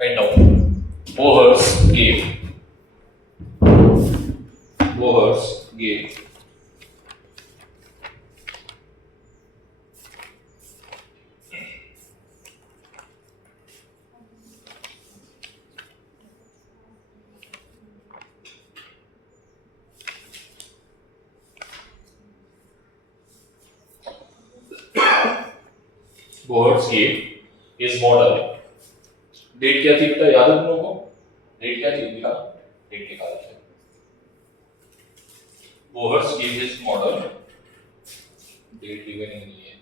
Write down. Bohr's gave. Bohr's gave. Bohr's gave his model. Date क्या थी बेटा, याद है तुम लोगों को? डेट क्या थी? लिखा, डेट लिखा है। Bohr's gave his model. Date given ही नहीं है।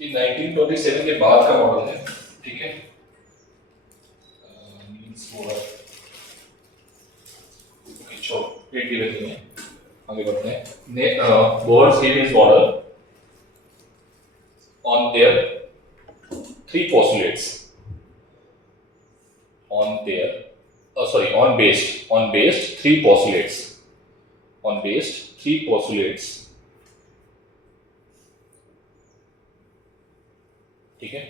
ये 1927 के बाद का मॉडल है, ठीक है? मींस बोहर डेट गिवन नहीं है। आगे बढ़ते हैं। Bohr's gave his model on their three postulates. On based three postulates. On based three postulates. ठीक है,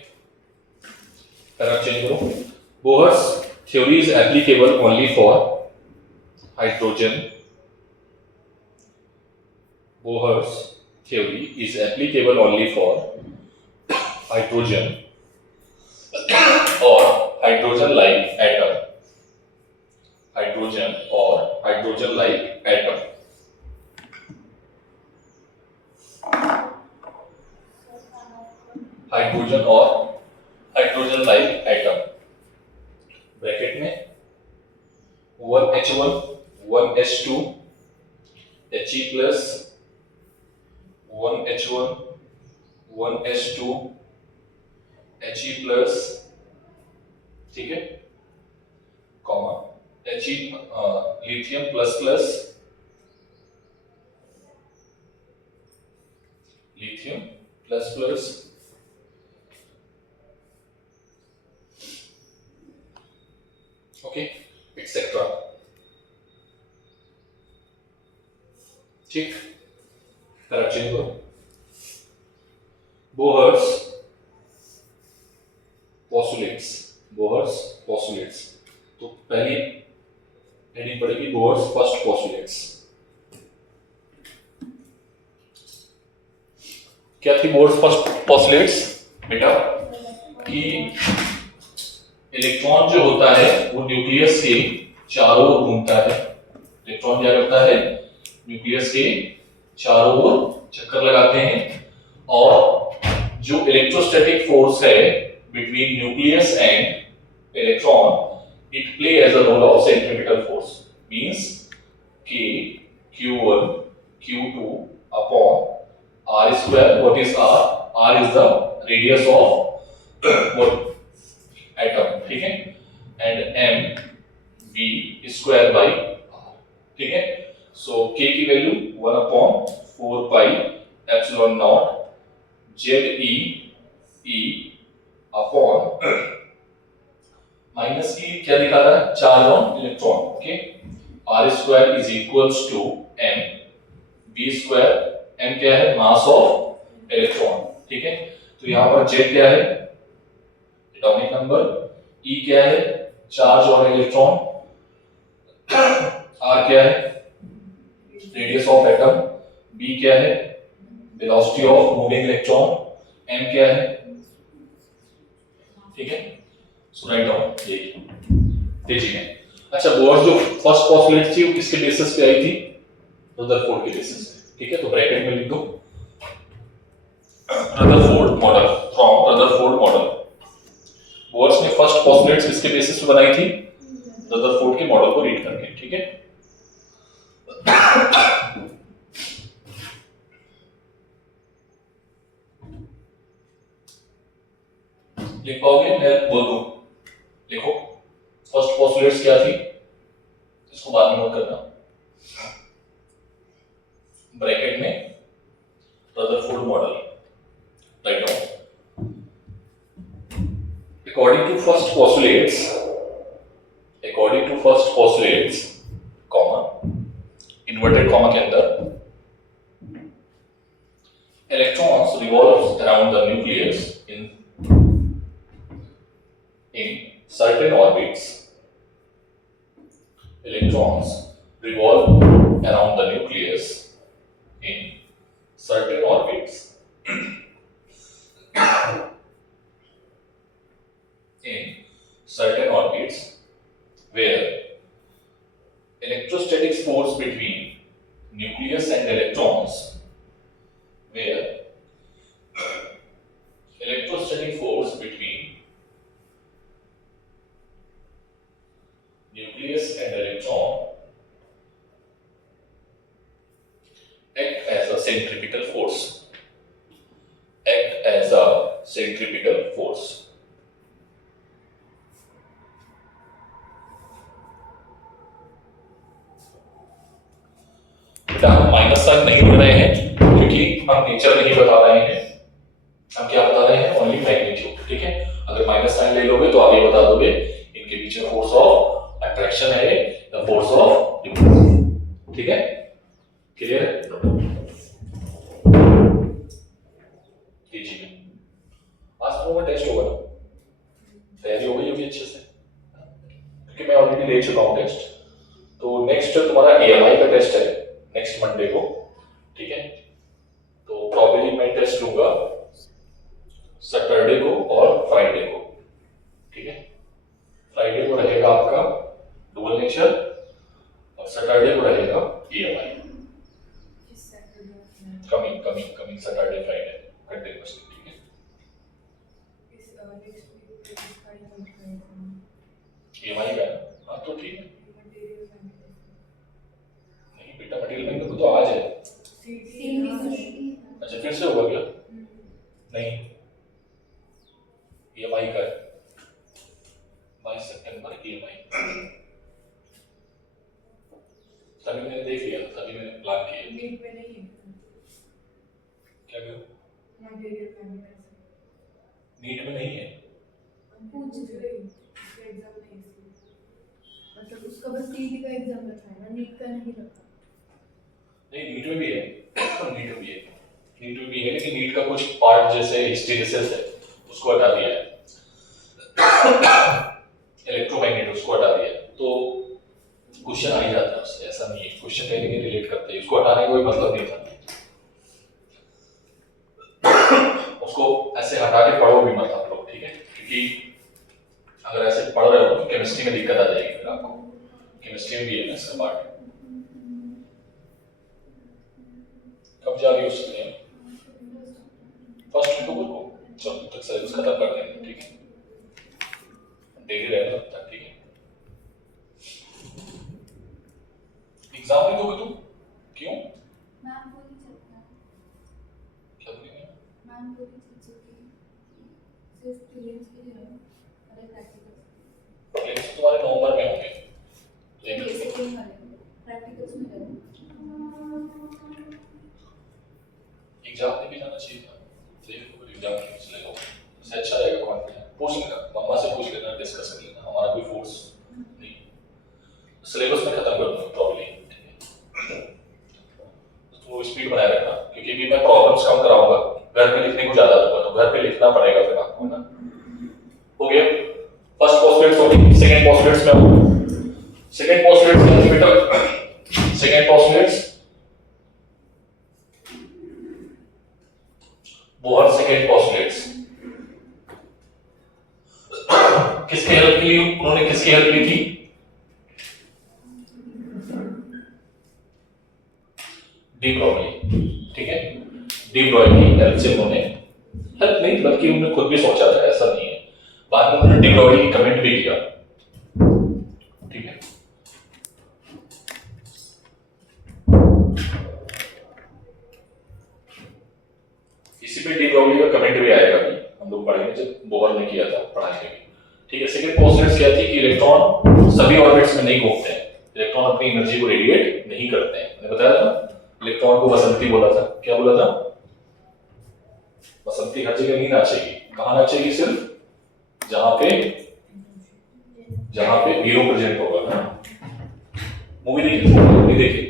पैरा चेंज करो। Bohr's theory is applicable only for hydrogen. Bohr's theory is applicable only for hydrogen or hydrogen-like atom. Hydrogen or hydrogen-like atom. Hydrogen or hydrogen-like atom. Bracket में 1H1, 1H2, He plus 1H1, 1H2, He plus, ठीक है, comma He lithium plus plus, lithium plus plus, okay, etcetera. ठीक, तरफ change करो। Bohr's postulates। तो पहली heading पड़ेगी Bohr's first postulates। क्या थी Bohr's फर्स्ट postulates बेटा? कि इलेक्ट्रॉन जो होता है वो न्यूक्लियस के चारों ओर घूमता है। इलेक्ट्रॉन क्या करता है? न्यूक्लियस के चारों ओर चक्कर लगाते हैं, और जो इलेक्ट्रोस्टैटिक फोर्स है between nucleus and electron, it play as a role of centripetal force. Means K Q1 Q2 upon R square. What is R? R is the radius of what? Atom, ठीक है? And m v square by r, ठीक है? So K की value 1 upon 4 pi epsilon naught Z E upon minus E क्या दिखा रहा है? Charge on electron, okay? R square is equals to m v square, m क्या है? Mass of electron, ठीक है? तो यहाँ पर Z क्या है? एटॉमिक नंबर, E क्या है? चार्ज और इलेक्ट्रॉन, R क्या है? रेडियस ऑफ एटम, B क्या है? Velocity of moving electron, M क्या है? ठीक है, सो राइट डाउन यही तेजी में। अच्छा, बोर्स जो फर्स्ट पोस्टुलेट थी वो किसके बेसिस पे आई थी? रदरफोर्ड के बेसिस पे, ठीक है? तो ब्रैकेट में लिख दो Rutherford model, from Rutherford model. Bohr's ने फर्स्ट पोस्टुलेट्स किसके बेसिस पे बनाई थी? रदरफोर्ड के मॉडल को रीड करके, ठीक है? लिख पाओगे? मैं बोल दूं, लिखो। फर्स्ट पोस्टुलेट्स क्या थी? इसको बाद में नोट करना, ब्रैकेट में Rutherford model, write down. According to first postulates, comma, inverted comma के अंदर, electrons revolves around the nucleus in certain orbits. Electrons revolve around the nucleus in certain orbits. In certain orbits where electrostatic force between nucleus and electrons, where electrostatic force between nucleus and electron act as a centripetal force. Act as a centripetal force. बेटा हम minus sign नहीं ले रहे हैं क्योंकि हम nature नहीं बता रहे हैं, हम क्या बता रहे हैं, ओनली मैग्नीट्यूड। ठीक है, अगर माइनस साइन ले लोगे तो आगे बता दोगे इनके पीछे फोर्स ऑफ अट्रैक्शन है या फोर्स ऑफ रिपल्शन। ठीक है, क्लियर है? लीजिए आज तो टेस्ट होगा ना, तैयारी हो गई होगी अच्छे से, क्योंकि मैं ऑलरेडी ले चुका हूँ टेस्ट। तो नेक्स्ट तुम्हारा एएमआई का टेस्ट है नेक्स्ट मंडे को। ठीक है, तो प्रॉब्लली मैं टेस्ट लूंगा सैटरडे को और फ्राइडे को। ठीक है, फ्राइडे को रहेगा आपका डुअल नेचर और सैटरडे को रहेगा EMI. Coming Saturday Friday continuously. ठीक है, ईएमआई का हाँ तो ठीक है। नहीं बेटा मटेरियल बैंक तो आज है। अच्छा फिर से होगा क्या? नहीं, ईएमआई का है 22 सितंबर ईएमआई। तभी मैंने देख लिया, तभी मैंने प्लान किया। नीट में नहीं है क्या? नीट में नहीं है, पूछ रही एग्जाम नहीं, मतलब उसका बस टीटी का एग्जाम रखा है ना, नीट का नहीं रखा। नहीं नीट में भी है, नीट में भी है, नीट में भी है, लेकिन नीट का कुछ पार्ट जैसे हिस्टेरिसिस है उसको हटा दिया है, इलेक्ट्रोमैग्नेट उसको हटा दिया है, तो क्वेश्चन आ ही जाता है उससे। ऐसा नहीं है, क्वेश्चन कहीं नहीं रिलेट करते हैं, उसको हटाने का कोई मतलब नहीं था। उसको ऐसे हटा के पढ़ो भी मत आप लोग। ठीक है, क्योंकि अगर ऐसे पढ़ रहे हो तो केमिस्ट्री में दिक्कत आ जाएगी फिर आपको। केमिस्ट्री में भी है ना इसका पार्ट। कब जा रही हो उसके लिए? फर्स्ट अक्टूबर को। चलो तक सिलेबस खत्म कर देंगे। ठीक है, डेली रहना तब तक। ठीक है, एग्जाम नहीं दोगे तुम? क्यों? मैम बोली चलता क्या बोलेंगे? मैम बोली चलती सिर्फ प्रीलिम्स के लिए है, अरे प्रैक्टिकल्स प्रीलिम्स तुम्हारे नवंबर में होंगे, ये सेकंड वाले प्रैक्टिकल्स में है। एग्जाम में भी जाना चाहिए था। देख लो एग्जाम के पिछले को इससे अच्छा रहेगा। कॉन्फिडेंस पूछ लेना, मम्मा से पूछ लेना, डिस्कस कर लेना। हमारा कोई फोर्स नहीं, सिलेबस में खत्म कर दूंगा प्रॉब्लम। ठीक है, तो वो स्पीड बनाए रखना, क्योंकि भी मैं प्रॉब्लम्स कम कराऊंगा, घर पे लिखने को ज्यादा दूंगा, तो घर पे लिखना पड़ेगा फिर आपको ना। हो गया, फर्स्ट पोस्टलेट्स हो गई। सेकंड पोस्टलेट्स में हो, सेकंड पोस्टलेट्स में बेटा, सेकंड पोस्टलेट्स बोहर सेकंड पोस्टलेट्स किसके हेल्प की? उन्होंने किसकी हेल्प ली थी? De Broglie. ठीक है, डी ब्रॉगली की हेल्प से उन्होंने, हेल्प नहीं बल्कि उन्होंने खुद भी सोचा था, ऐसा नहीं है। बाद में उन्होंने डी ब्रॉगली की कमेंट भी किया। ठीक है, इसी पे डी ब्रॉगली का कमेंट भी आएगा कि हम लोग पढ़ेंगे जब बोहर ने किया था पढ़ाई में। ठीक है, सेकंड पोस्टलेट्स क्या थी कि इलेक्ट्रॉन सभी ऑर्बिट्स में नहीं घूमते हैं, इलेक्ट्रॉन अपनी एनर्जी को रेडिएट नहीं करते हैं। मैंने बताया था ना, इलेक्ट्रॉन को बसंती बोला था। क्या बोला था? बसंती हर जगह नहीं नाचेगी। कहाँ नाचेगी? सिर्फ जहां पे हीरो प्रेजेंट होगा। मूवी देखी? नहीं देखी?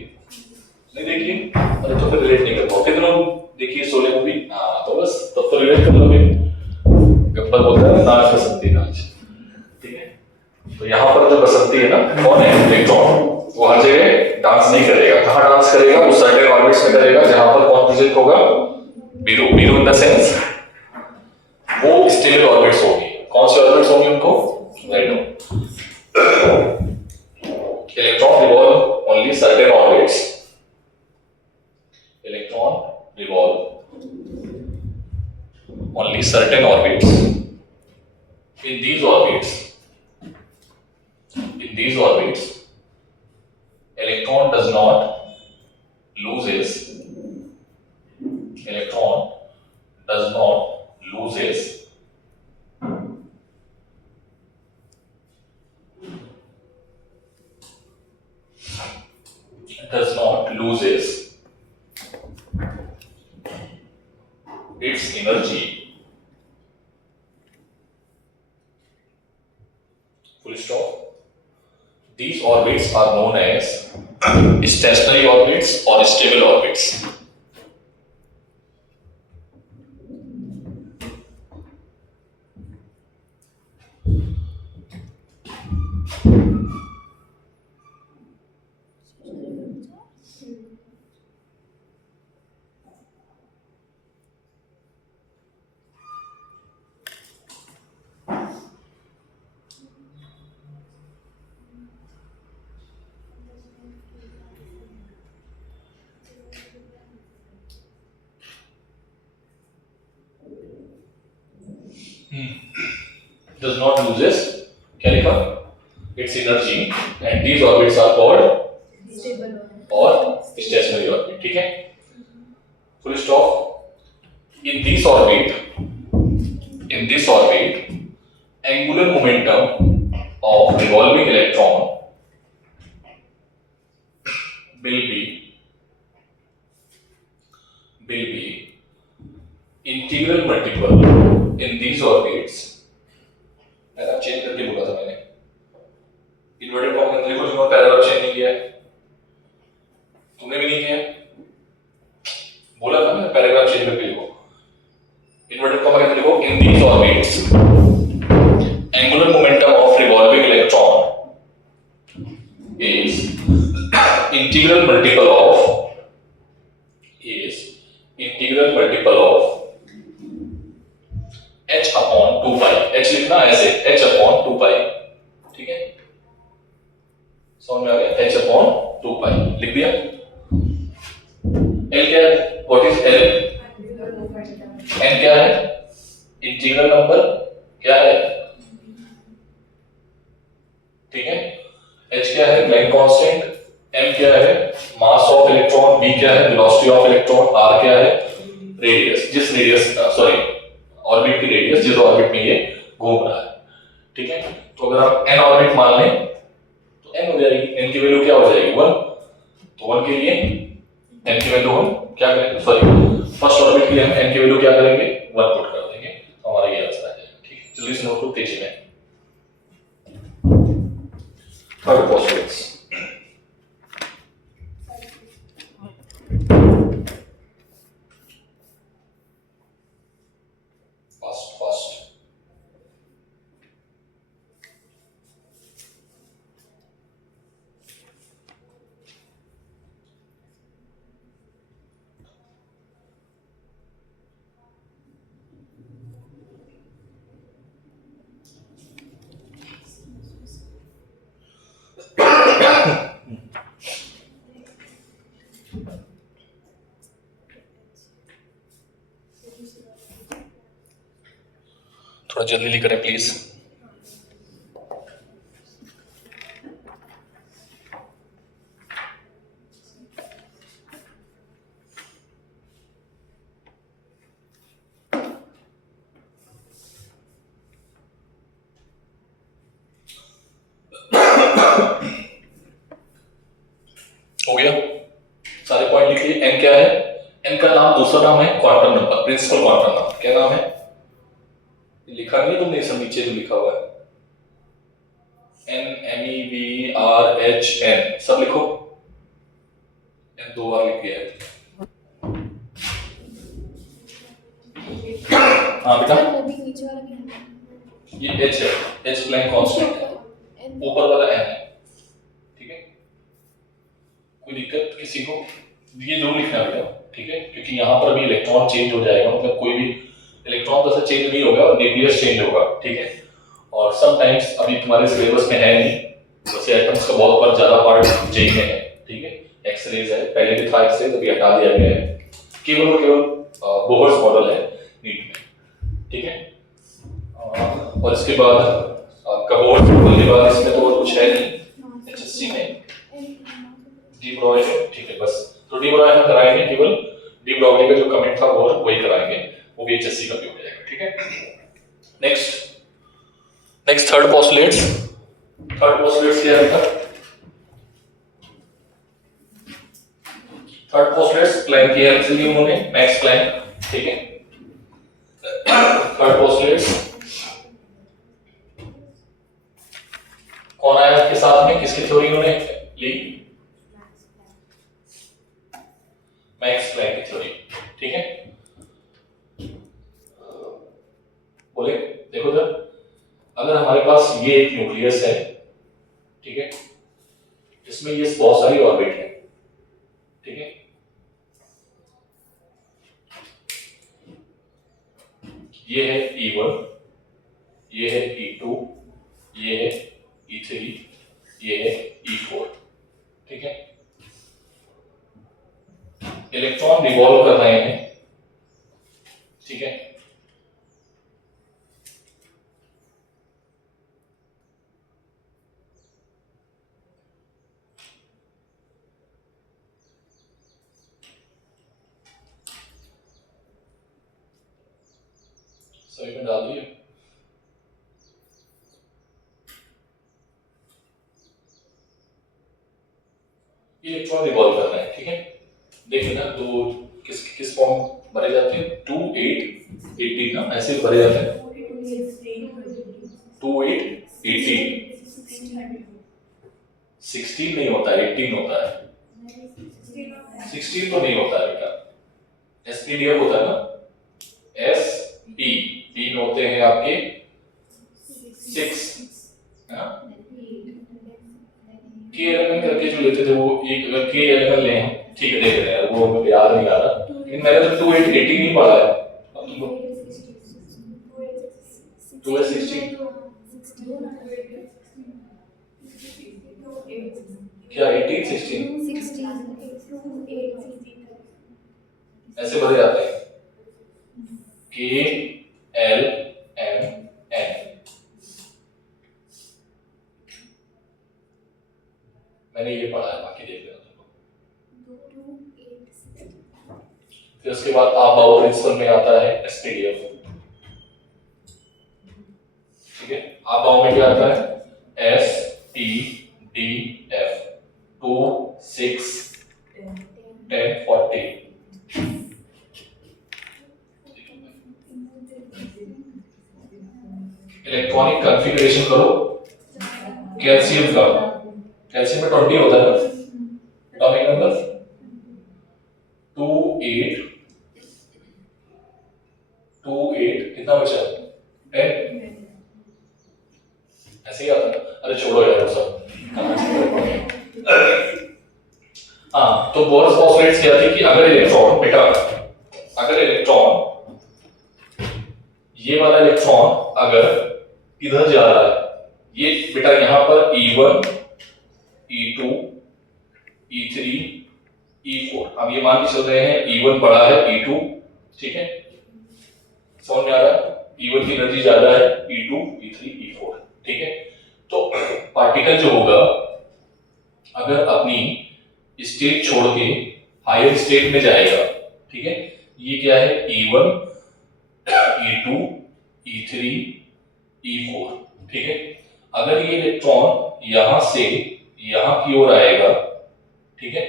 नहीं देखी? अरे तो फिर रिलेट नहीं कर पाओ। कितनों देखिए शोले मूवी? नाच बसंती नाच, ठीक है। तो यहाँ पर जो बसंती है ना, कौन है? इलेक्ट्रॉन। वो हर जगह डांस नहीं करेगा। कहाँ डांस करेगा? वो सर्टेन ऑर्बिट्स में करेगा जहां पर कौन प्रेजेंट होगा? बीरो। बीरो इन द सेंस वो स्टेबल ऑर्बिट्स होगी। कौन से ऑर्बिट्स होंगे उनको? Right no. Electron revolve only certain orbits. Electron revolve only certain orbits. In these orbits, electron does not lose its its energy. Full stop. These orbits are known as stationary orbits or stable orbits. Does not loses क्या लिखा? Its energy, and these orbits are called stable or stationary orbit. ठीक है? Full stop. In this orbit, angular momentum of revolving electron will be integral multiple in these orbits. Paragraph change करके बोला था मैंने। Inverted comma के अंदर लिखो जिन्होंने पैराग्राफ चेंज नहीं किया है। तुमने भी नहीं किया? बोला था मैंने पैराग्राफ चेंज करके लिखो। इन्वर्टेड कॉमा के अंदर लिखो in these orbits angular momentum of revolving electron is integral multiple of h upon 2 pi। h लिखना ऐसे h upon 2 pi, ठीक है? समझ में आ गया? h upon 2 pi लिख दिया। l क्या है? What is l? n क्या है? इंटीग्रल नंबर क्या है? ठीक है? h क्या है? Planck constant. m क्या है? Mass of electron. v क्या है? Velocity of electron. r क्या है? रेडियस। जिस रेडियस सॉरी ऑर्बिट की रेडियस जिस ऑर्बिट में ये घूम रहा है, ठीक है? तो अगर आप n ऑर्बिट मान लें तो n हो जाएगी। n की वैल्यू क्या हो जाएगी? 1। तो 1 के लिए n की वैल्यू हम क्या करेंगे? सॉरी फर्स्ट ऑर्बिट के लिए हम n की वैल्यू क्या करेंगे? 1 पुट कर देंगे, तो हमारा ये आंसर आ जाएगा। ठीक है, जल्दी से नोट करो तेजी में। Third postulates. थोड़ा जल्दी करें प्लीज। हो गया? सारे पॉइंट लिखिए। n क्या है? n का नाम, दूसरा नाम है quantum number, principal quantum number. क्या नाम है? लिखा नहीं है तुमने? सब नीचे जो लिखा हुआ है NMEVRHN, सब लिखो। n 2 बार लिख दिया है। हाँ बेटा, वो भी नीचे वाला क्या है? ये H है, H प्लैंक कांस्टेंट है, ऊपर वाला n है, ठीक है। कोई दिक्कत किसी को? ये जरूर लिखना बेटा, ठीक है, क्योंकि यहाँ पर अभी इलेक्ट्रॉन चेंज हो जाएगा, मतलब कोई भी इलेक्ट्रॉन तो ऐसा चेंज नहीं होगा, न्यूक्लियस चेंज होगा, ठीक है। और समटाइम्स अभी तुम्हारे सिलेबस में है नहीं, वैसे एटम्स का बहुत पर ज्यादा पार्ट जेई में है, ठीक है। एक्सरेज है, पहले भी था एक्सरेज, अभी हटा दिया गया है, केवल और केवल बोहर्स मॉडल है नीट में, ठीक है। और इसके बाद आपका बोहर्स मॉडल के बाद इसमें तो और कुछ है नहीं एचएससी में, डी ब्रॉय है, ठीक है बस। तो डी ब्रॉय हम कराएंगे, केवल डी ब्रॉय का जो कमेंट था बोहर वही कराएंगे, वो भी एचएससी का भी हो जाएगा, ठीक है। नेक्स्ट थर्ड पोस्टुलेट्स क्या है? थर्ड पोस्टुलेट्स प्लैंक की हेल्प से लिए उन्होंने, मैक्स प्लैंक, ठीक है। थर्ड पोस्टुलेट्स कौन आया आपके साथ में, किसकी थ्योरी उन्होंने ली? मैक्स प्लैंक की थ्योरी, ठीक है। बोले देखो जरा, अगर हमारे पास ये एक न्यूक्लियस है, ठीक है, इसमें ये बहुत सारी ऑर्बिट है, ठीक है। ये है E1, ये है E2, ये है E3, ये है E4, ठीक है। इलेक्ट्रॉन रिवॉल्व कर रहे हैं, ठीक है। सभी में डाल दिए। इलेक्ट्रॉन रिवॉल्व कर रहे हैं, ठीक है। देखिए ना, तो किस फॉर्म भरे जाते हैं? 2 8 18 ना, ऐसे भरे जाते हैं। 2 8 18 16 नहीं होता है, 18 होता है। 16 तो नहीं होता है बेटा, एसपीडीएफ होता है ना, एस डी डी में होते हैं आपके 6, के एलेमेंट करके जो लेते थे वो एक, अगर के एलेमेंट ले हम, ठीक है, देख रहे हैं, वो हमें याद नहीं आ रहा, लेकिन मैंने तो 2 8 18 नहीं पढ़ा है। अब तुमको 2 8 16 क्या 18 16 ऐसे भरे जाते हैं, के एल एम एन। मैंने ये पढ़ा है, बाकी देख लेना तुमको। फिर उसके बाद आबाओ प्रिंसिपल में आता है एसपीडीएफ, ठीक है। आबाओ में क्या आता है? S T D F 2 6 10 40। Electronic configuration करो कैल्शियम का, कैल्शियम में 20 होता है ना, एटॉमिक नंबर 2 8 कितना बचा? 10, ऐसे ही आता है। अरे छोड़ो यार वो सब। हाँ, तो बोर्स पोस्टुलेट्स क्या थी कि अगर इलेक्ट्रॉन बेटा, अगर इलेक्ट्रॉन, ये वाला इलेक्ट्रॉन अगर इधर जा रहा है, ये बेटा यहाँ पर E1 E2 E3 E4, हम ये मान के चल रहे हैं E1 बड़ा है E2, ठीक है, समझ में आ रहा है? E1 की एनर्जी ज्यादा है, E2 E3 E4, ठीक है। तो पार्टिकल जो होगा अगर अपनी स्टेट छोड़ के हायर स्टेट में जाएगा, ठीक है, ये क्या है? E1 E2 E3 E4, ठीक है। अगर ये इलेक्ट्रॉन यहां से यहां की ओर आएगा, ठीक है,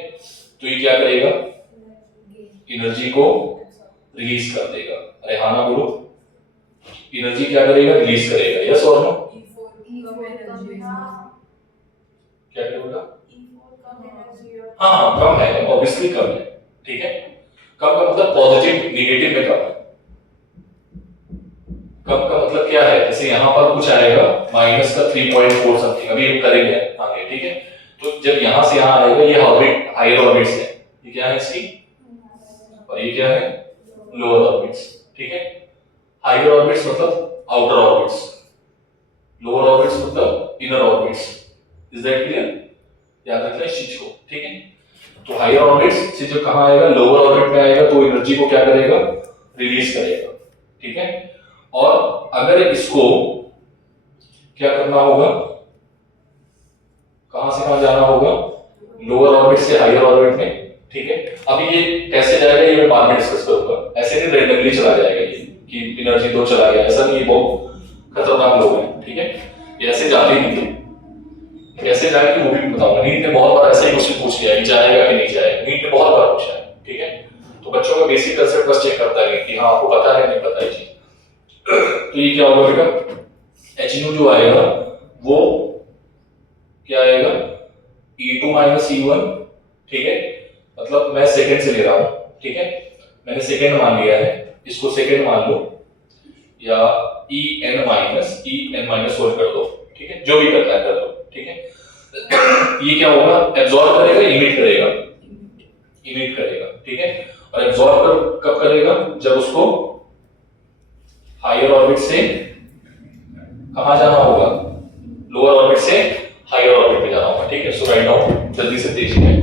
तो ये क्या करेगा? एनर्जी को रिलीज कर देगा। अरे हाँ ना बोलो, एनर्जी क्या करेगा? रिलीज करेगा, यस और नो? क्या करेगा? हाँ हाँ, कम है, ऑब्वियसली कम है, ठीक है। कम का मतलब पॉजिटिव नेगेटिव में कम है। कम का मतलब क्या है? ऐसे यहाँ पर कुछ आएगा माइनस का 3.4 समथिंग, अभी हम करेंगे आगे, ठीक है। तो जब यहाँ से यहाँ आएगा, ये ऑर्बिट हायर ऑर्बिट्स है, ये क्या है इसकी, और ये क्या है लोअर ऑर्बिट्स, ठीक है। हायर ऑर्बिट्स मतलब आउटर ऑर्बिट्स, लोअर ऑर्बिट्स मतलब inner orbits. Is that clear? याद रखना इस चीज को, ठीक है। तो हायर ऑर्बिट्स से जो कहां आएगा, लोअर ऑर्बिट में आएगा, तो एनर्जी को क्या करेगा, रिलीज करेगा, ठीक है। और अगर इसको क्या करना होगा, कहां से कहां जाना होगा, लोअर ऑर्बिट से हायर ऑर्बिट में, ठीक है। अभी ये कैसे जाएगा ये मैं बाद में डिस्कस करूंगा, ऐसे नहीं रैंडमली चला जाएगा ये कि एनर्जी तो चला गया, ऐसा नहीं, बहुत खतरनाक लोग हैं, ठीक है। ये ऐसे जाते ही नहीं थे, कैसे जाएगी वो भी बताऊंगा। नीट ने बहुत बार ऐसा ही क्वेश्चन पूछ लिया कि जाएगा कि नहीं जाएगा, नीट ने बहुत बार पूछा है, ठीक है। तो बच्चों का बेसिक कंसेप्ट बस चेक करता है कि हाँ आपको पता है नहीं पता है चीज। तो ये क्या होगा बेटा, HU जो आएगा वो क्या आएगा, E2 माइनस E1, ठीक है। मतलब मैं सेकंड से ले रहा हूं, ठीक है, मैंने सेकंड मान लिया है, इसको सेकंड मान लो, या En माइनस होल कर दो, ठीक है, जो भी करना है कर दो, ठीक है। ये क्या होगा, एब्जॉर्ब करेगा, इमिट करेगा, इमिट करेगा, ठीक है। और एब्जॉर्ब कब करेगा, जब उसको हायर ऑर्बिट से कहां जाना होगा, लोअर ऑर्बिट से हायर ऑर्बिट में जाना होगा, ठीक है। सो राइट डाउन जल्दी से देखिए,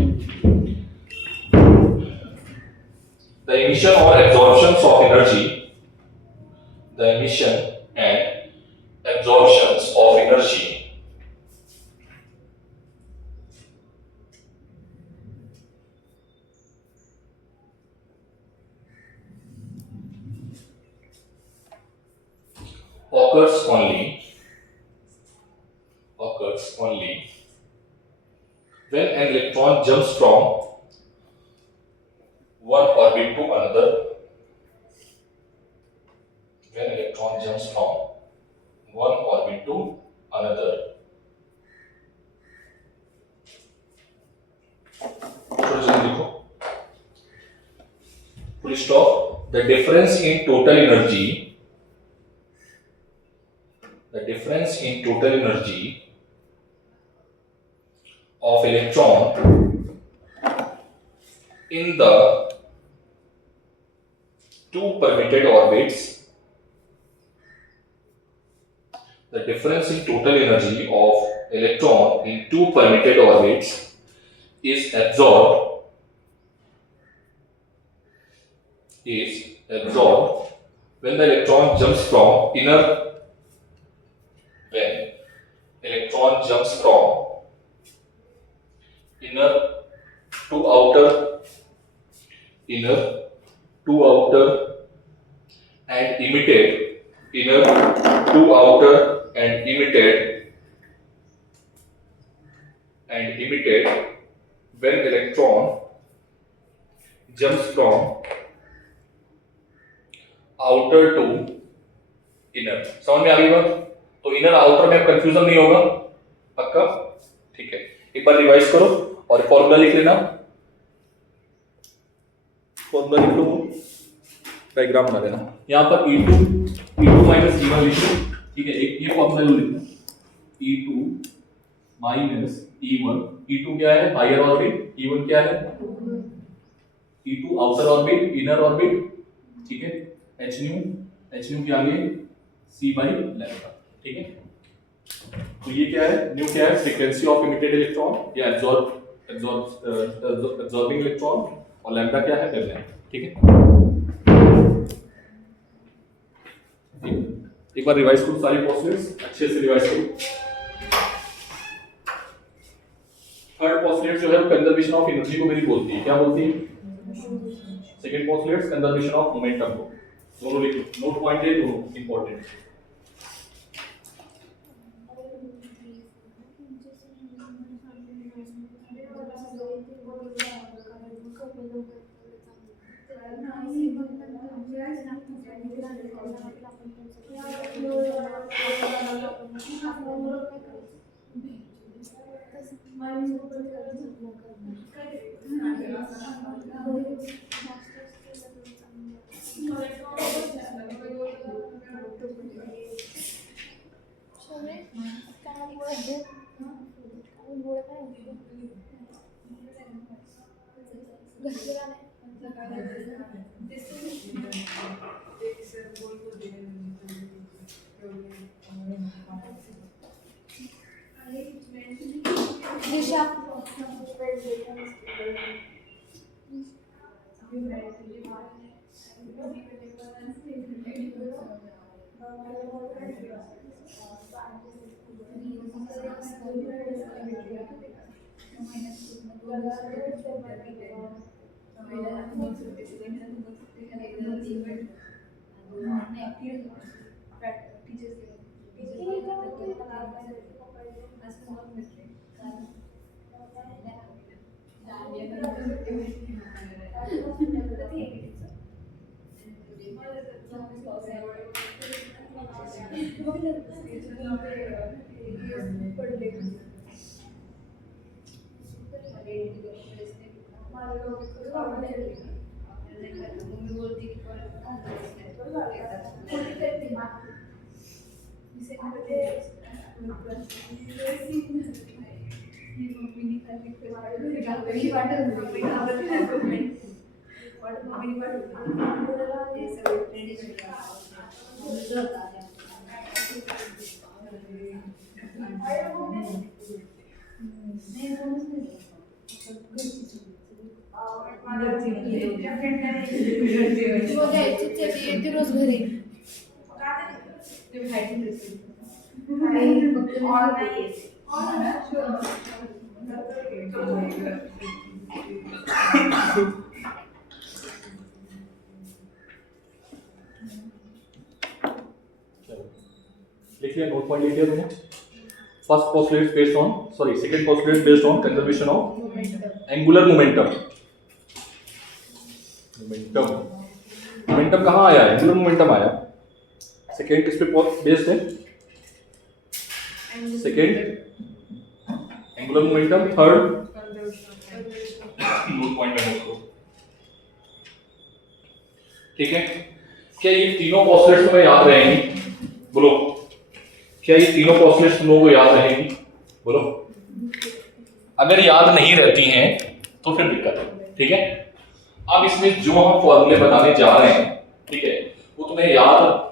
the emission or absorptions of energy, the emission and absorptions of energy occurs only when an electron jumps from one orbit to another, when electron jumps from one orbit to another. थोड़ा जल्दी देखो, full stop. The difference in total energy, the difference in total energy of electron in the two permitted orbits, the difference in total energy of electron in two permitted orbits is absorbed when the electron jumps from inner to outer and emitted inner to outer and emitted when electron jumps from outer to inner। समझ में आ गई बात? तो inner outer में confusion नहीं होगा, पक्का, ठीक है। एक बार रिवाइज करो और फॉर्मूला लिख लेना, फॉर्मूला लिख लो, डायग्राम बना देना। यहाँ पर E2 माइनस E1 लिख लो, ठीक है। एक ये फॉर्मूला जो लिखना, E2 माइनस E1, E2 क्या है हायर ऑर्बिट, E1 क्या है, E2 outer orbit, inner orbit, ठीक है। HU के आगे C बाई लैम्डा, ठीक है। तो ये क्या है, न्यू क्या है, फ्रीक्वेंसी ऑफ इमिटेड इलेक्ट्रॉन या एब्जॉर्बिंग इलेक्ट्रॉन, और लैम्डा क्या है, वेवलेंथ, ठीक है। एक बार रिवाइज करो सारी पोस्टलेट्स, अच्छे से रिवाइज करो। थर्ड पोस्टलेट जो है वो कंजर्वेशन ऑफ एनर्जी को मेरी बोलती है, क्या बोलती है। Second postulate conservation of momentum को, दोनों लिख लो, नोट पॉइंट है दोनों इंपॉर्टेंट। दिशा येते रोज घरी लिख लिया, नोट पॉइंट लिख लिया तुमने। First postulate based on, sorry second postulate based on conservation of angular momentum. Momentum कहाँ आया? एंगुलर मोमेंटम आया। सेकंड किस पे बेस्ड है? Second angular momentum, third note point में नोट करो, ठीक है। क्या ये तीनों पोस्टुलेट्स तुम्हें याद रहेंगी? बोलो, क्या ये तीनों पोस्टुलेट्स तुम लोगों को याद रहेंगी? बोलो। अगर याद नहीं रहती हैं तो फिर दिक्कत है, ठीक है। अब इसमें जो हम फॉर्मूले बताने जा रहे हैं, ठीक है, वो तुम्हें याद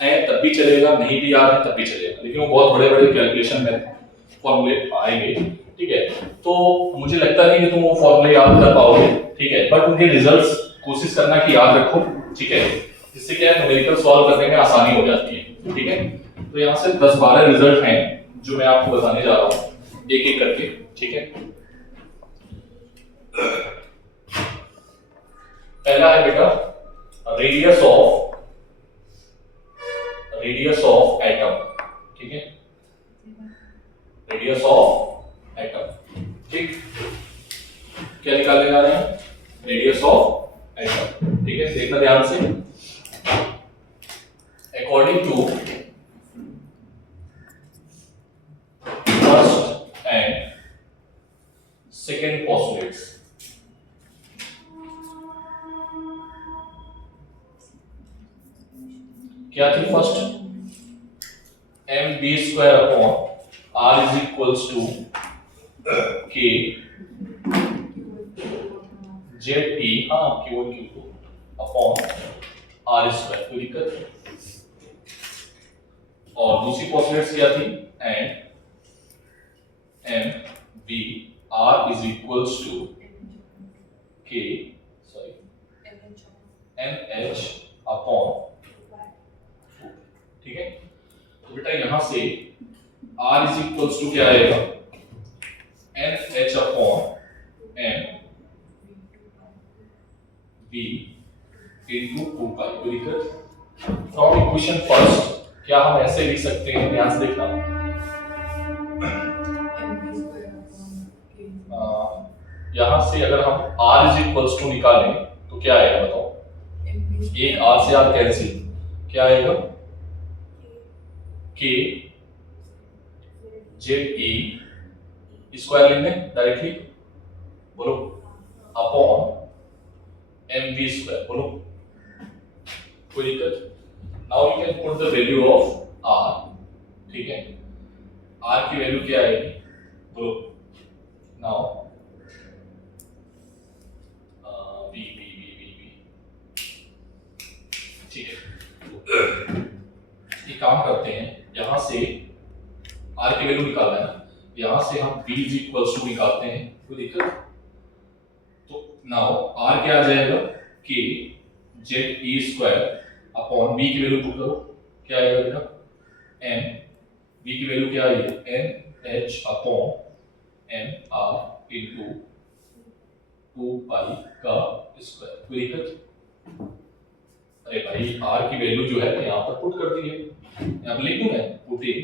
है तब भी चलेगा, नहीं भी याद है तब भी चलेगा, लेकिन वो बहुत बड़े बड़े कैलकुलेशन में फॉर्मूले आएंगे, ठीक है। तो मुझे लगता नहीं कि तुम वो फॉर्मूले याद कर पाओगे, ठीक है, बट उनके रिजल्ट्स कोशिश करना कि याद रखो, ठीक है, जिससे क्या है न्यूमेरिकल सॉल्व करने में आसानी हो जाती है, ठीक है। तो यहाँ से 10-12 रिजल्ट हैं जो मैं आपको बताने जा रहा हूँ एक एक करके, ठीक है। पहला है बेटा रेडियस ऑफ एटम, ठीक है, रेडियस ऑफ एटम, ठीक। क्या निकालने जा रहे हैं? रेडियस ऑफ एटम, ठीक है। देखना ध्यान से। According to first and second postulates, क्या थी first? mv² upon r is equals to k ZE, हाँ Q1 Q2 अपॉन r², कोई दिक्कत? और दूसरी पोस्टुलेट्स क्या थी? And mv is equals to k mh upon, ठीक है। तो बेटा यहां से r इज इक्वल्स टू क्या आएगा? nh upon m v into 2 pi, from equation first क्या हम ऐसे लिख सकते हैं? ध्यान से देखना, यहां से अगर हम r इज इक्वल्स टू निकालें तो क्या आएगा बताओ? एक r से r कैंसिल, क्या आएगा? k ZE स्क्वायर लिख दें डायरेक्टली, बोलो, अपॉन mv², बोलो, कोई दिक्कत? Now you can put the value of r, ठीक है। r की वैल्यू क्या आएगी? बोलो। नाउ ठीक है, एक काम करते हैं, यहां से आर की वैल्यू निकालना है ना, यहां से हम b इज इक्वल्स टू निकालते हैं, कोई दिक्कत? तो नाउ आर क्या आ जाएगा, k Z E square upon b की वैल्यू पुट करो, क्या आएगा बेटा, m, b की वैल्यू क्या आई है, n h upon m r into 2 पाई का स्क्वायर, कोई दिक्कत? अरे भाई r की वैल्यू जो है यहाँ पर पुट कर दी है, यहाँ पर लिख दूं मैं, putting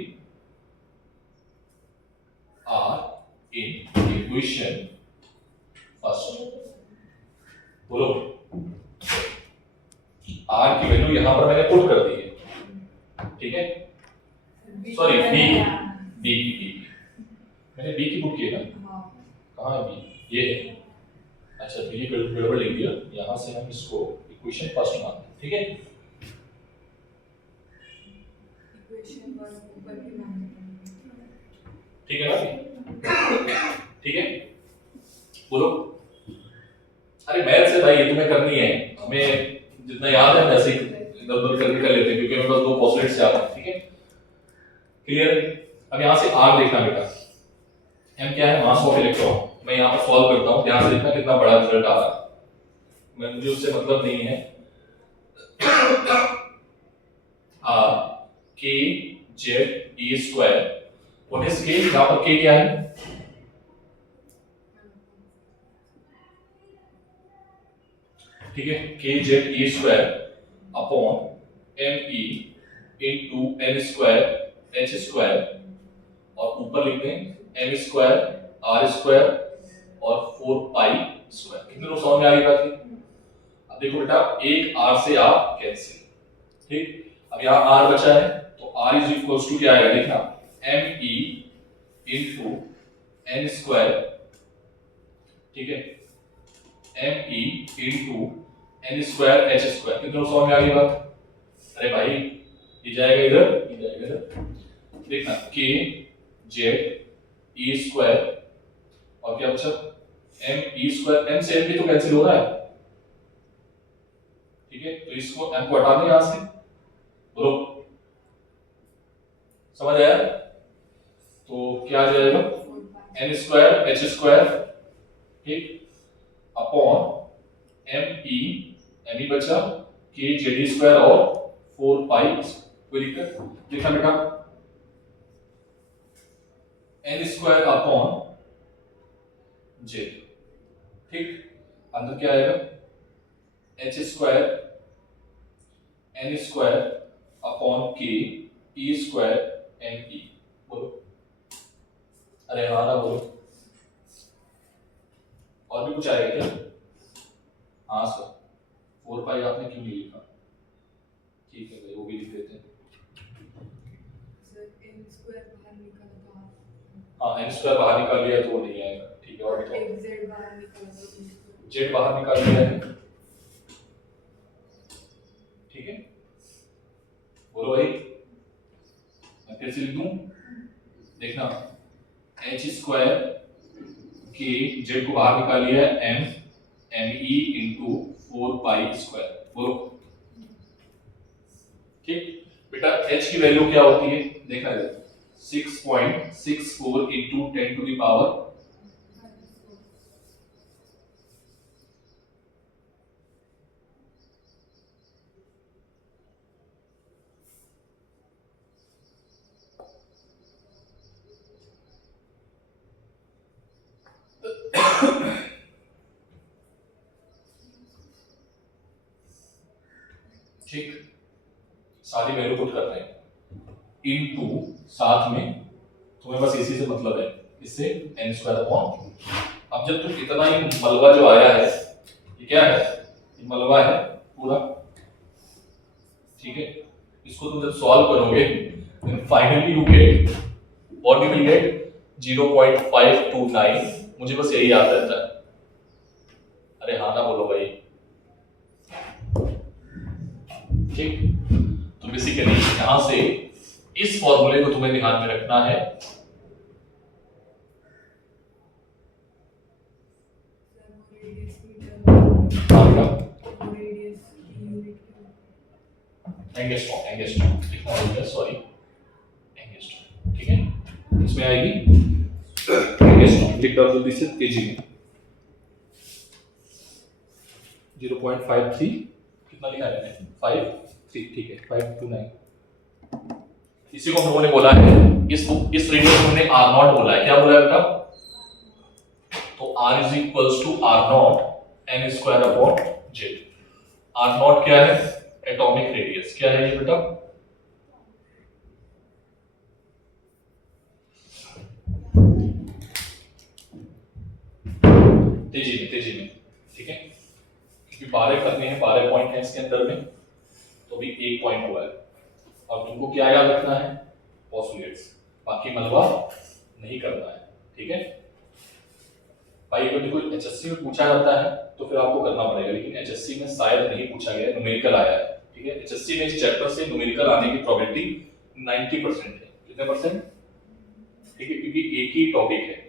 r in equation first, बोलो r की वैल्यू यहाँ पर मैंने पुट कर दी है, ठीक है, सॉरी b की मैंने b की पुट की है ना, कहाँ है b, ये है, अच्छा तो ये गड़बड़ लिख दिया, यहाँ से हम इसको इक्वेशन फर्स्ट मानते हैं, ठीक है, इक्वेशन फर्स्ट ऊपर की मानते ठीक है ना, ठीक है, बोलो। अरे मैथ से भाई ये तुम्हें करनी है, हमें जितना याद है वैसे ही इधर उधर करके कर लेते हैं, क्योंकि हमारे पास दो पॉसिबिलिटीज आते हैं, ठीक है, क्लियर? अब यहाँ से आर देखना बेटा, m क्या है, मास ऑफ इलेक्ट्रॉन, मैं यहाँ पर सॉल्व करता हूँ, ध्यान से देखना कितना बड़ा रिजल्ट आ रहा है, मैं मुझे उससे मतलब नहीं है, R K Z E square, what is K, यहाँ पर के क्या है, ठीक है, K Z E square upon M ई into N square H square, और ऊपर लिखते हैं एम स्क्वायर आर स्क्वायर और 4 पाई स्क्वायर, कितने लोग समझ में आ गई बात की? अब देखो बेटा, एक आर से आर कैंसिल, ठीक, अब यहाँ आर बचा है, तो आर इज इक्वल्स टू क्या आएगा, देखना, एम ई इनटू एन स्क्वायर, ठीक है, एम ई into N square H square, कितने लोग समझ में आ गई बात? अरे भाई ये जाएगा इधर, ये जाएगा इधर, देखना, के जेड ई स्क्वायर और क्या बचा, एम ई स्क्वायर, एम से एम भी तो कैंसिल हो रहा है, ठीक है, तो इसको एम को हटा दें यहां से, बोलो समझ आया? तो क्या आ जाएगा, एन स्क्वायर एच स्क्वायर, ठीक, अपॉन एम ई बचा, के जेड ई स्क्वायर और 4 पाई, कोई दिक्कत? देखा बेटा, एन स्क्वायर अपॉन जेड, ठीक, अंदर क्या आएगा, h square n square upon k e square M E, बोलो, अरे हाँ ना बोलो, और भी कुछ आएगा क्या? हाँ सर, 4 पाई आपने क्यों नहीं लिखा? ठीक है भाई, वो भी लिख देते हैं, सर एन स्क्वायर बाहर निकाला तो हाँ एन स्क्वायर बाहर निकाल लिया तो वो नहीं आएगा, ठीक है, और भी एक जेड बाहर निकाला तो जेड बाहर निकाल लिया है, ठीक है, बोलो भाई, मैं फिर से लिख दूं, देखना, एच स्क्वायर के जेड को बाहर निकाल लिया है, m m e into 4 pi square, बोलो, ठीक बेटा, एच की वैल्यू क्या होती है, देखा है 6.64 इंटू 10 टू द पावर, ठीक, सारी वैल्यू पुट करते हैं इनटू, साथ में तुम्हें बस इसी से मतलब है, इससे एन स्क्वायर अपॉन, अब जब तुम इतना ही मलबा जो आया है, ये क्या है, ये मलबा है पूरा, ठीक है, इसको तुम जब सॉल्व करोगे then finally you get what you will get 0.529, मुझे बस यही याद रहता है, अरे हाँ ना बोलो भाई, ठीक, तो बेसिकली यहां से इस फॉर्मूले को तुम्हें ध्यान में रखना है, एंगस्ट्रॉम लिखना होगा, सॉरी एंगस्ट्रॉम, ठीक है। इसमें आएगी एंगस्ट्रॉम, लिख दो जल्दी से केजी में। 0.53 कितना लिखा है मैंने, 53, ठीक है 529। इसी को हम लोगों ने बोला है, इस रेडियस को हमने आर नॉट बोला है। क्या बोला है बेटा, तो r is equals to r not n square upon z. R not क्या है, एटॉमिक रेडियस। क्या है ये बेटा, तेजी में, ठीक है, क्योंकि 12 करने हैं, 12 पॉइंट है इसके अंदर में, तो भी 1 पॉइंट हुआ है। अब तुमको क्या याद रखना है, पोस्टुलेट्स, बाकी मलबा नहीं करना है, ठीक है भाई। अगर कोई एचएससी में पूछा जाता है तो फिर आपको करना पड़ेगा, लेकिन एचएससी में शायद नहीं पूछा गया, न्यूमेरिकल आया है, ठीक है। एचएससी में इस चैप्टर से न्यूमेरिकल आने की प्रोबेबिलिटी 90% है। कितने परसेंट, ठीक है, क्योंकि एक ही टॉपिक है।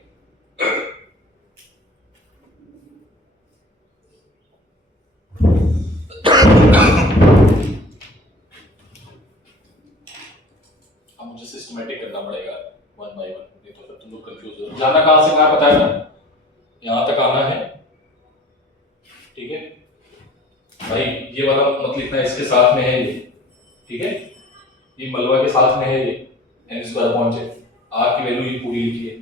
अब मुझे सिस्टमैटिक करना पड़ेगा 1 बाय 1, नहीं तो फिर तुम लोग कंफ्यूज हो जाना। कहां से कहां पता है ना, यहां तक आना है, ठीक है भाई। ये वाला मत लिखना, इसके साथ में है ये, ठीक है, ये मलबा के साथ में है ये n square upon z। r की वैल्यू ये पूरी लिखी है।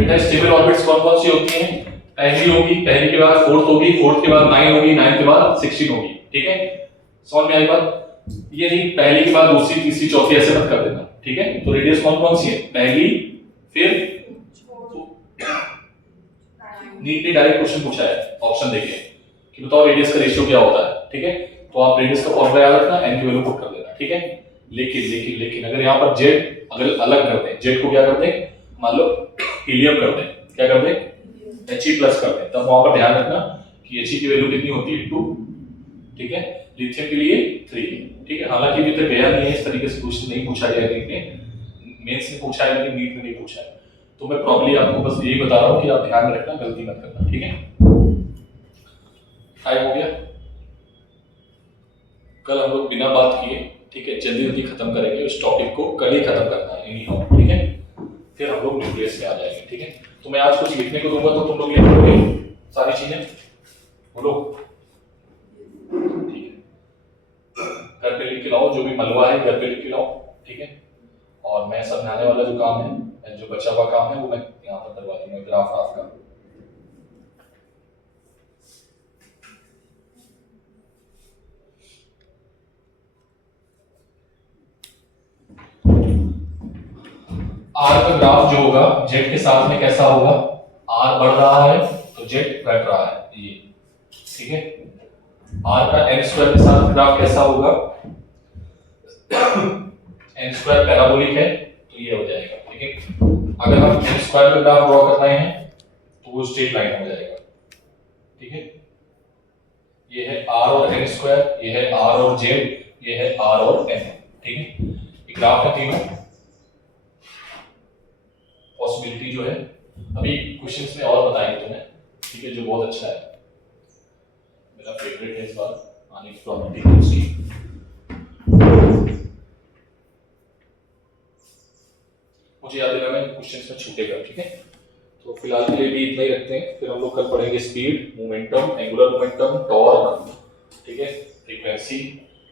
बेटा स्टेबल ऑर्बिट्स कौन कौन सी होती हैं, पहली होगी, पहली के बाद फोर्थ होगी, फोर्थ के बाद 9 होगी, 9 के बाद 16 होगी, ठीक है। समझ में आई बात, ये नहीं पहली के बाद दूसरी, तीसरी, चौथी ऐसे मत कर देना, ठीक है। तो रेडियस कौन कौन सी है, पहली, फिर नीट ने डायरेक्ट क्वेश्चन पूछा है, ऑप्शन देखिए कि बताओ रेडियस का रेशियो क्या होता है, ठीक है। तो आप रेडियस का फॉर्मूला याद रखना, n की वैल्यू पुट कर देना, ठीक है। लेकिन अगर यहाँ पर जेड अगर अलग कर दें, जेड को क्या कर दें, मान लो हीलियम कर दें, क्या कर दें, He प्लस कर दें, तब वहां पर ध्यान रखना कि He की वैल्यू कितनी होती है 2, ठीक है। लिथियम के लिए 3, ठीक है। हालांकि अभी तक गया नहीं है, इस तरीके से क्वेश्चन नहीं पूछा गया नीट ने, मेंस में पूछा है लेकिन नीट में नहीं पूछा है। तो मैं प्रॉब्लली आपको बस यही बता रहा हूँ कि आप ध्यान में रखना, गलती मत करना, ठीक है। टाइम हो गया, कल हम लोग बिना बात किए, ठीक है, जल्दी जल्दी खत्म करेंगे इस टॉपिक को, कल ही खत्म करना है एनी हाउ, ठीक है। फिर हम लोग न्यूक्लियस में आ जाएंगे, ठीक है। तो मैं आज कुछ लिखने को दूंगा तो तुम लोग लिख लोगे सारी चीजें, बोलो, ठीक है। घर पे लिख के लाओ, जो भी मलबा है घर पे लिख के लाओ, ठीक है। और मैं समझाने वाला जो काम है, जो बचा हुआ काम है, वो मैं यहाँ पर करवा दूंगा, ग्राफ राफ का। आर का ग्राफ जो होगा जेड के साथ में कैसा होगा, आर बढ़ रहा है तो जेड घट रहा है, ये, ठीक है। आर का एन स्क्वायर के साथ ग्राफ कैसा होगा, एन स्क्वायर पैराबोलिक है तो ये हो जाएगा, ठीक है। अगर हम एन स्क्वायर का ग्राफ ड्रॉ कर रहे हैं तो वो स्ट्रेट लाइन हो जाएगा, ठीक है। ये है आर और एन स्क्वायर, ये है आर और जेड, ये है आर और एन, ठीक है। ये ग्राफ है तीनों, पॉसिबिलिटी जो है अभी क्वेश्चंस में और बताएंगे तुम्हें, ठीक है, जो बहुत अच्छा है, मेरा फेवरेट है इस बार आने की प्रॉबिलिटी उसकी। मुझे याद दिलाना है क्वेश्चंस में छूटेगा, ठीक है। तो फिलहाल के लिए भी इतना ही रखते हैं, फिर हम लोग कल पढ़ेंगे speed, momentum, angular momentum, torque, ठीक है, फ्रीक्वेंसी,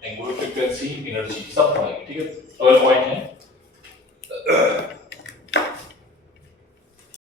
एंगुलर फ्रीक्वेंसी, एनर्जी, सब पढ़ेंगे, ठीक है। 12 पॉइंट है।